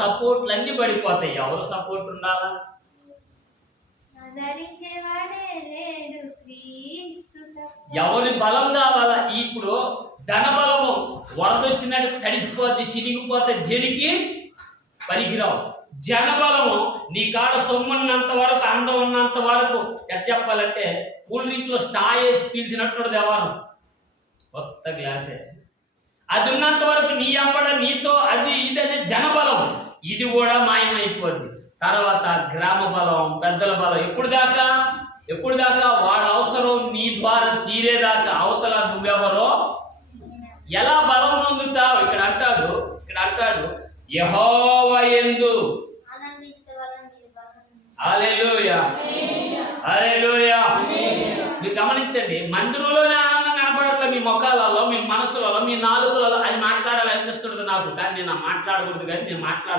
సపోర్ట్లు అన్ని పడిపోతాయి. ఎవరు సపోర్ట్ ఉండాలా. ఎవరి బలం కావాలా? ఇప్పుడు ధన బలము వరదొచ్చినట్టు తడిసిపోతే చినిగిపోతే దేనికి? పనికిరావు. జనబలము. నీ కాడ సొమ్మున్నంత వరకు అందం ఉన్నంత వరకు ఎట్ చెప్పాలంటే కూల్ డ్రింక్లో స్టా వేసి పీల్చినట్టు ఎవరు కొత్త గ్లాసే. అది ఉన్నంత వరకు నీ అంబడ నీతో అది ఇది అనే జనబలం ఇది కూడా మాయమైపోద్ది. తర్వాత గ్రామ బలం పెద్దల బలం ఎప్పుడు దాకా? ఎప్పుడు దాకా? వాడు అవసరం నీ ద్వారా తీరేదాకా. అవతల నువ్వెవరో? ఎలా బలం పొందుతావు? ఇక్కడ అంటాడు ఇక్కడ అంటాడు యహోవ ఎందు. మీరు గమనించండి మందిరంలోనే ఆనందం కనపడట్లే మీ ముఖాలలో మీ మనసులలో మీ నాలుగులలో. అది మాట్లాడాలనిపిస్తుంది నాకు కానీ నేను మాట్లాడకూడదు కానీ నేను మాట్లాడ